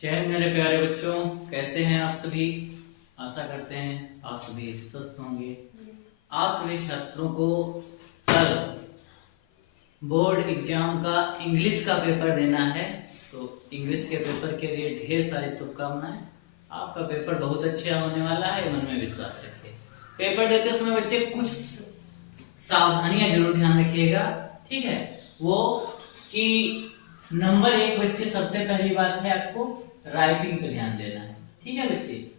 जय हिंद मेरे प्यारे बच्चों, कैसे हैं आप सभी। आशा करते हैं आप सभी स्वस्थ होंगे। आप सभी छात्रों को कल बोर्ड एग्जाम का इंग्लिश का पेपर देना है, तो इंग्लिश के पेपर के लिए ढेर सारी शुभकामनाएं। आपका पेपर बहुत अच्छा होने वाला है, मन में विश्वास रखिए। पेपर देते समय बच्चे कुछ सावधानियां जरूर ध्यान रखिएगा, ठीक है। वो कि नंबर 1 बच्चे, सबसे पहली बात है आपको राइटिंग पे ध्यान देना है, ठीक है बच्चे।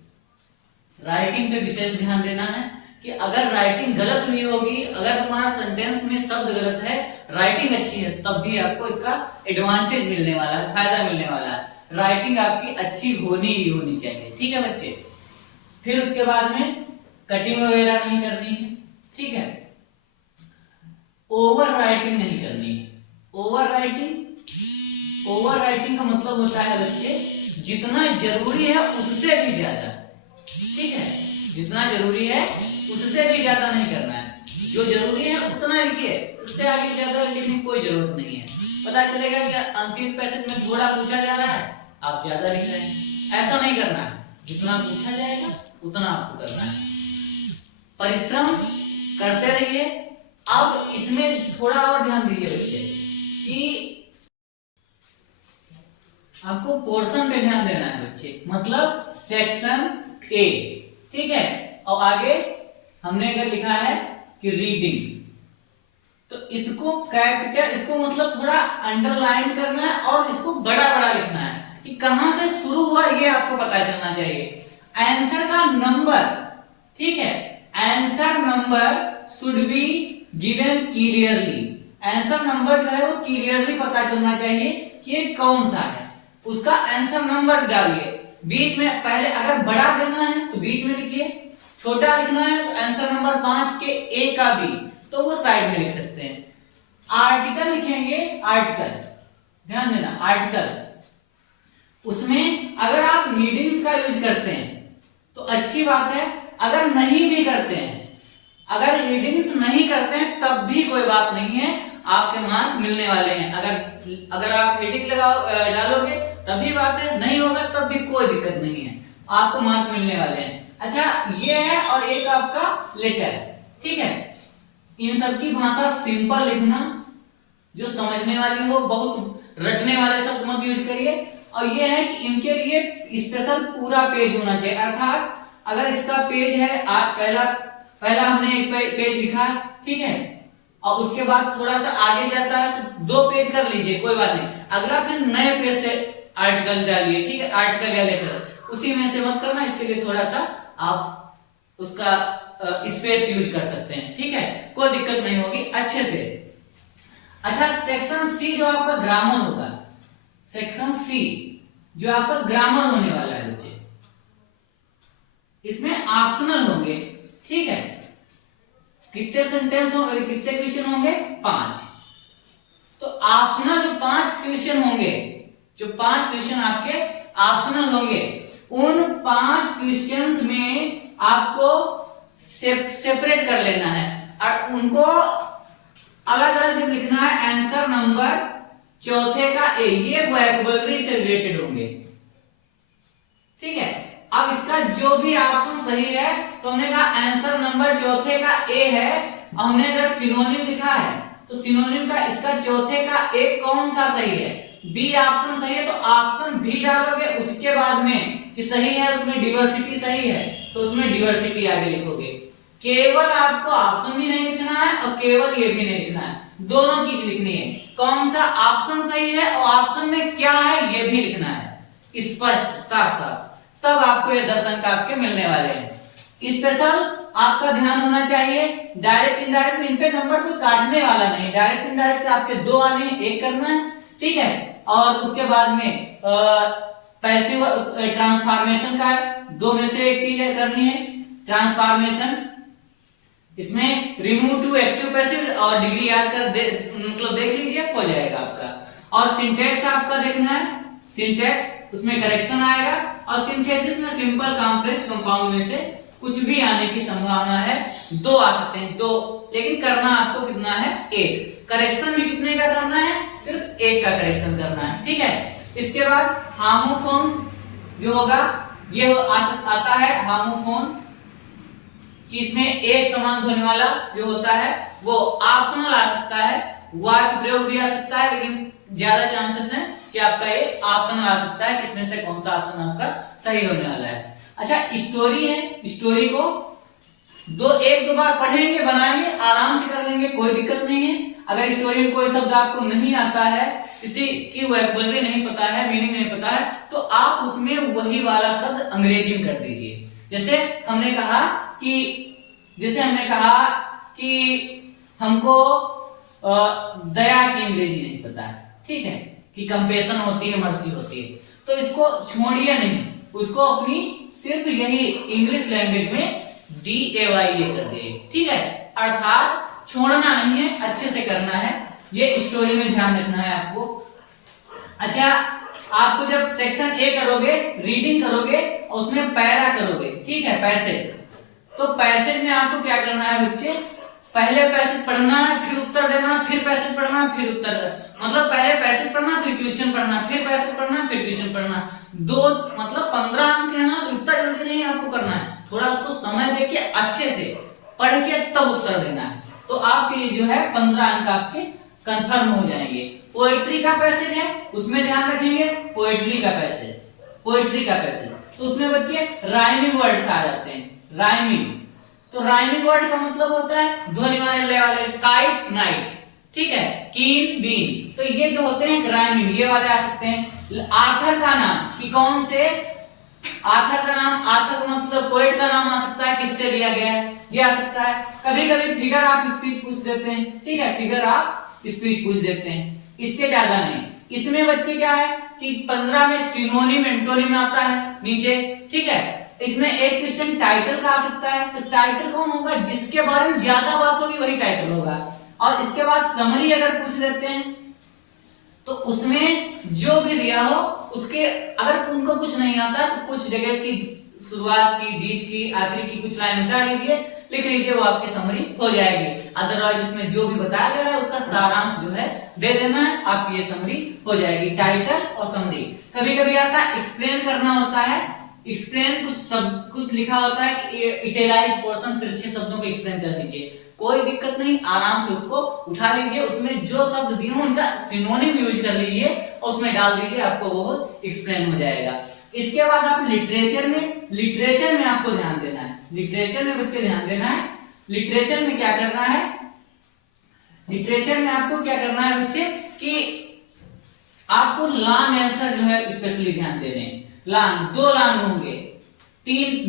राइटिंग पे विशेष ध्यान देना है कि अगर राइटिंग गलत हुई होगी, अगर तुम्हारा सेंटेंस में शब्द गलत है, राइटिंग अच्छी है, तब भी आपको इसका एडवांटेज मिलने वाला है, फायदा मिलने वाला है। राइटिंग आपकी अच्छी होनी ही होनी चाहिए, ठीक है बच्चे। फिर उसके बाद में कटिंग वगैरह नहीं करनी है, ठीक है। ओवर राइटिंग नहीं करनी है। ओवर राइटिंग का मतलब होता है बच्चे, जितना जरूरी है उससे भी ज्यादा, ठीक है। जितना जरूरी है उससे भी ज्यादा नहीं करना है। जो जरूरी है उतना लिखिए, उससे आगे ज्यादा लिखने की कोई जरूरत नहीं है। पता चलेगा कि अनसीन पैसेज में थोड़ा पूछा जा रहा है, आप ज्यादा लिख रहे हैं। ऐसा नहीं करना है, जितना पूछा जाएगा उतना आपको करना है। परिश्रम करते रहिए। अब इसमें थोड़ा और ध्यान दीजिए बच्चे कि आपको पोर्शन पे ध्यान देना है बच्चे, मतलब सेक्शन ए, ठीक है। और आगे हमने अगर लिखा है कि रीडिंग, तो इसको कैपिटल, इसको मतलब थोड़ा अंडरलाइन करना है और इसको बड़ा बड़ा लिखना है कि कहां से शुरू हुआ ये आपको पता चलना चाहिए। आंसर का नंबर, ठीक है, answer number should be given clearly. Answer number जो है वो क्लियरली पता चलना चाहिए कि ये कौन सा है, उसका आंसर नंबर डालिए। बीच में पहले अगर बड़ा देना है तो बीच में लिखिए, छोटा लिखना है तो आंसर नंबर 5 के ए का बी, तो वो साइड में लिख सकते हैं। आर्टिकल लिखेंगे, आर्टिकल ध्यान देना, आर्टिकल उसमें अगर आप रीडिंग्स का यूज करते हैं तो अच्छी बात है। अगर नहीं भी करते हैं, अगर रीडिंग्स नहीं करते हैं तब भी कोई बात नहीं है, आपके मार्क मिलने वाले हैं। अगर आप हेडिंग डालोगे तभी बात है, नहीं होगा तब भी कोई दिक्कत नहीं है, आपको मार्क मिलने वाले हैं। अच्छा, ये है और एक आपका लेटर, ठीक है। इन सब की भाषा सिंपल लिखना, जो समझने वाली हो, बहुत रटने वाले शब्द मत यूज करिए। और ये है कि इनके लिए स्पेशल पूरा पेज होना चाहिए, अर्थात अगर इसका पेज है, आज पहला हमने एक पेज लिखा, ठीक है, और उसके बाद थोड़ा सा आगे जाता है तो 2 पेज कर लीजिए, कोई बात नहीं। अगला फिर नए पेज से आर्टिकल डालिए, ठीक है, आर्टिकल या लेटर, उसी में से मत करना। इसके लिए थोड़ा सा आप उसका स्पेस यूज कर सकते हैं, ठीक है, कोई दिक्कत नहीं होगी अच्छे से। अच्छा, सेक्शन सी जो आपका ग्रामर होगा, सेक्शन सी जो आपका ग्रामर होने वाला है बच्चे, इसमें ऑप्शनल होंगे, ठीक है। कितने सेंटेंस होंगे, कितने क्वेश्चन होंगे? 5। तो ऑप्शनल जो 5 क्वेश्चन होंगे, जो 5 क्वेश्चन आपके ऑप्शनल होंगे, उन 5 क्वेश्चंस में आपको सेपरेट कर लेना है और उनको अलग अलग जब लिखना है। आंसर नंबर चौथे का ए, ये वोकैबुलरी से रिलेटेड होंगे, ठीक है। अब इसका जो भी ऑप्शन सही है, तो हमने कहा आंसर नंबर चौथे का ए है, और हमने अगर सिनोनिम लिखा है तो सिनोनिम का इसका चौथे का ए कौन सा सही है? बी ऑप्शन सही है तो ऑप्शन बी डालोगे। उसके बाद में कि सही है, उसमें डिवर्सिटी सही है तो उसमें डिवर्सिटी आगे लिखोगे। केवल आपको ऑप्शन भी नहीं लिखना है और केवल ये भी नहीं लिखना है, दोनों चीज लिखनी है। कौन सा ऑप्शन सही है और ऑप्शन में क्या है ये भी लिखना है, स्पष्ट साफ साफ, तब आपको ये 10 अंक आपके मिलने वाले हैं। स्पेशल आपका ध्यान होना चाहिए, डायरेक्ट इनडायरेक्ट इन पे नंबर को काटने वाला नहीं, डायरेक्ट इनडायरेक्ट आपके 2 आने हैं, 1 करना है, ठीक है। और उसके बाद में पैसिव ट्रांसफॉर्मेशन का 2 में से एक चीज करनी है, ट्रांसफॉर्मेशन। इसमें रिमूव टू एक्टिव पैसिव और डिग्री याद कर मतलब देख लीजिए, हो जाएगा आपका। और सिंटेक्स आपका देखना है, सिंटेक्स उसमें करेक्शन आएगा, और सिंथेसिस में सिंपल कॉम्प्लेक्स कंपाउंड में से कुछ भी आने की संभावना है, 2 आ सकते हैं, 2, लेकिन करना आपको कितना है? 1। करेक्शन भी कितने का करना है? सिर्फ 1 का करेक्शन करना है, ठीक है। इसके बाद होमोफोन्स जो होगा ये आता है होमोफोन, कि इसमें एक समान ध्वनि वाला जो होता है वो ऑप्शनल आ सकता है, वाक्य प्रयोग भी आ सकता है, लेकिन ज्यादा चांसेस हैं कि आपका ये ऑप्शनल आ सकता है कि इसमें से कौन सा ऑप्शन आपका सही होने वाला है। अच्छा, स्टोरी है, स्टोरी को एक दो बार पढ़ेंगे, बनाएंगे, आराम से कर लेंगे, कोई दिक्कत नहीं है। अगर स्टोरी में कोई शब्द आपको नहीं आता है, किसी की वोकैबुलरी नहीं पता है, मीनिंग नहीं पता है, तो आप उसमें वही वाला शब्द अंग्रेजी में कर दीजिए। जैसे हमने कहा कि हमको दया की अंग्रेजी नहीं पता है, ठीक है, कि कंपेशन होती है, मर्सी होती है, तो इसको छोड़िए नहीं, उसको अपनी सिर्फ यही इंग्लिश लैंग्वेज में DAY लेकर दे, ठीक है, अर्थात छोड़ना नहीं है, अच्छे से करना है, ये स्टोरी में ध्यान रखना है आपको। अच्छा, आपको जब सेक्शन ए करोगे, रीडिंग करोगे और उसमें पैरा करोगे, ठीक है, पैसेज, तो पैसेज में आपको क्या करना है बच्चे, पहले पैसेज पढ़ना है, फिर उत्तर देना, फिर पैसेज पढ़ना, फिर उत्तर देना, मतलब पहले पैसेज पढ़ना, फिर क्वेश्चन पढ़ना, फिर पैसेज पढ़ना, फिर क्वेश्चन पढ़ना, मतलब 15 अंक है ना, तो इतना जल्दी नहीं आपको करना है, थोड़ा उसको समय देके अच्छे से पढ़ के तब उत्तर देना है, तो आपके जो है 15 अंक आपके कंफर्म हो जाएंगे। पोएट्री का पैसेज है, उसमें ध्यान रखेंगे, पोएट्री का पैसेज, तो उसमें बच्चे राइमिंग वर्ड्स आ जाते हैं, राइमिंग, तो राइमिंग वर्ड का मतलब होता है ध्वनि वाले काइट नाइट, ठीक है, कीन बीन, तो ये जो होते हैं राइमिंग, ये वाले आ सकते हैं। आथर का नाम, कि कौन से आथर का नाम, आथर का मतलब पोएट का नाम आ सकता है, किससे लिया गया है, ये आ सकता है। कभी कभी फिगर आप स्पीच पूछ देते हैं, ठीक है, फिगर आप स्पीच पूछ देते हैं, इससे ज्यादा नहीं। इसमें बच्चे क्या है कि 15 में सिनोनिम एंटोनिम आता है नीचे, ठीक है, इसमें एक क्वेश्चन टाइटल का आ सकता है, तो टाइटल कौन होगा, जिसके बारे में ज्यादा बात होगी वही टाइटल होगा, और इसके बाद समरी अगर पूछ देते हैं तो उसमें जो भी दिया हो उसके, अगर उनको कुछ नहीं आता तो कुछ जगह की शुरुआत की, बीच की, आखिरी की कुछ लाइन उठा लीजिए, लिख लीजिए, वो आपकी समरी हो जाएगी। अदरवाइज इसमें जो भी बताया जा रहा है उसका सारांश जो है दे देना है, आपकी ये समरी हो जाएगी, टाइटल और समरी। कभी कभी आता है एक्सप्लेन करना होता है, एक्सप्लेन कुछ लिखा होता है, इटैलाइज्ड पोर्शन, तिरछे शब्दों को एक्सप्लेन कर दीजिए, कोई दिक्कत नहीं, आराम से उसको उठा लीजिए, उसमें जो शब्द दिए हो उनका सिनोनिम यूज कर लीजिए और उसमें डाल दीजिए, आपको वो एक्सप्लेन हो जाएगा। इसके बाद आप लिटरेचर में आपको ध्यान देना है, लिटरेचर में बच्चे ध्यान देना है। लिटरेचर में क्या करना है, लिटरेचर में आपको क्या करना है बच्चे, कि आपको लॉन्ग आंसर जो है स्पेशली ध्यान देने हैं। लॉन्ग, 2 लॉन्ग होंगे,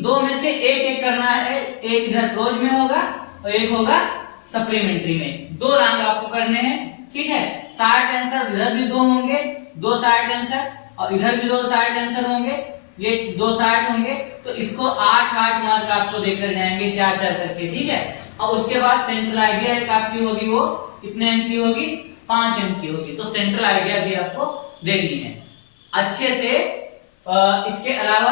2 में से एक करना है, एक इधर प्रोज में होगा और एक होगा सप्लीमेंट्री में, 2 लॉन्ग आपको करने हैं, ठीक है। शॉर्ट आंसर इधर भी 2 होंगे, 2 शॉर्ट आंसर, और इधर भी 2 शॉर्ट आंसर होंगे, ये 2 शॉर्ट होंगे, तो इसको 8 मार्क आपको देकर जाएंगे 4 करके, ठीक है। और उसके बाद सेंट्रल आइडिया एक आपकी होगी, वो कितने अंक की होगी, 5 अंक की होगी, तो सेंट्रल आइडिया भी आपको देनी है अच्छे से। इसके अलावा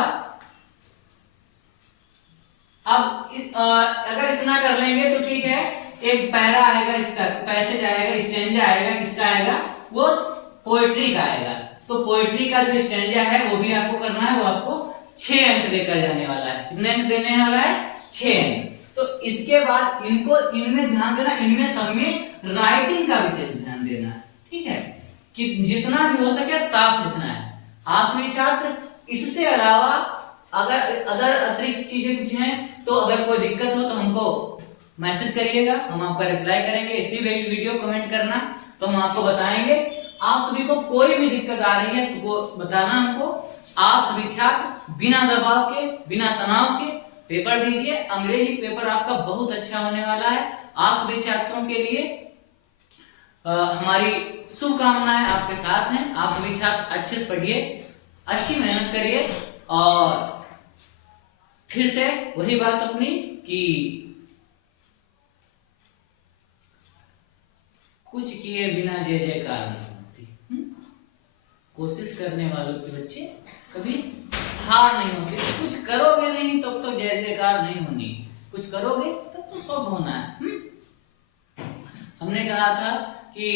अब अगर इतना कर लेंगे तो ठीक है, एक पैरा आएगा, इसका पैसेज आएगा, स्टैंजा आएगा, किसका आएगा, वो पोएट्री का आएगा, तो पोएट्री का जो स्टैंजा है वो भी आपको करना है, वो आपको 6 अंक देकर जाने वाला है। कितने अंक देने वाला है, 6 अंक। तो इसके बाद इनमें ध्यान देना, इनमें सब में राइटिंग का विशेष ध्यान देना, ठीक है, कि जितना भी हो सके साफ लिखना है। आप सभी छात्र, इससे अलावा अगर अतिरिक्त चीजें कुछ हैं तो अगर कोई दिक्कत हो तो हमको मैसेज करिएगा, हम आपका रिप्लाई करेंगे। इसी वीडियो कमेंट करना तो हम आपको बताएंगे। आप सभी को कोई भी दिक्कत आ रही है तो बताना हमको। आप सभी छात्र बिना दबाव के, बिना तनाव के पेपर दीजिए। अंग्रेजी पेपर आपका बहुत अच्छा होने वाला है। आप सभी छात्रों के लिए हमारी शुभकामनाएं आपके साथ हैं। आप सभी छात्र अच्छे से पढ़िए, अच्छी मेहनत करिए, और फिर से वही बात अपनी कि कुछ किए बिना जय जयकार नहीं होती। कोशिश करने वालों के बच्चे कभी हार नहीं होती। कुछ करोगे नहीं तब तो जय जयकार नहीं होनी, कुछ करोगे तब तो सब होना है। हमने कहा था कि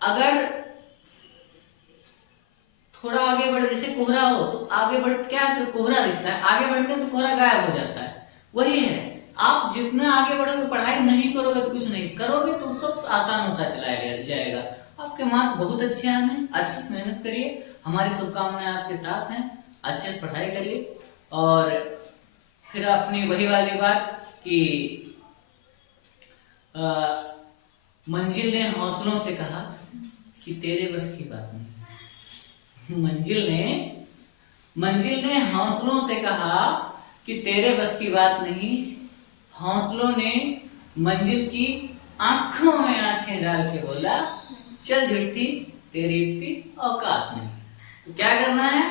अगर थोड़ा आगे बढ़, जैसे कोहरा हो तो आगे बढ़ क्या तो कोहरा दिखता है, आगे बढ़ते हैं तो कोहरा गायब हो जाता है। वही है, आप जितना आगे बढ़ोगे, पढ़ाई नहीं करोगे तो कुछ नहीं करोगे तो सब आसान होता चला जाएगा। आपके मार्क बहुत अच्छे आने, अच्छे से मेहनत करिए, हमारी शुभकामनाएं आपके साथ हैं, अच्छे से पढ़ाई करिए। और फिर अपनी वही वाली बात कि मंजिल ने हौसलों से कहा कि तेरे बस की बात नहीं। मंजिल ने हौसलों से कहा कि तेरे बस की बात नहीं। हौसलों ने मंजिल की आंखों में आंखें डाल के बोला, चल झुट्टी तेरी इतनी औकात नहीं। तो क्या करना है,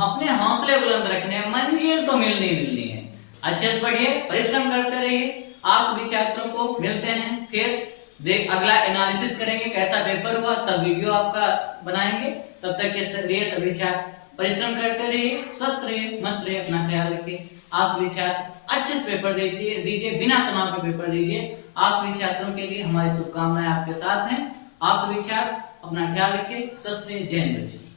अपने हौसले बुलंद रखने हैं, मंजिल तो मिलनी है। अच्छे से पढ़िए, परिश्रम करते रहिए। आप सभी छात्रों को मिलते हैं, फिर अगला एनालिसिस करेंगे कैसा पेपर हुआ, तब वीडियो आपका बनाएंगे। तब तक के लिए सभी छात्र परिश्रम करते रहिए, स्वस्थ रहिए, मस्त रहिए, अपना ख्याल रखिए। आप सभी छात्र अच्छे से पेपर दीजिए, बिना तनाव के पेपर दीजिए। आप सभी छात्रों के लिए हमारी शुभकामनाएं आपके साथ हैं। आप सभी छात्र अपना ख्याल रखिए, स्वस्थ रहिए। जय हिंद बच्चों।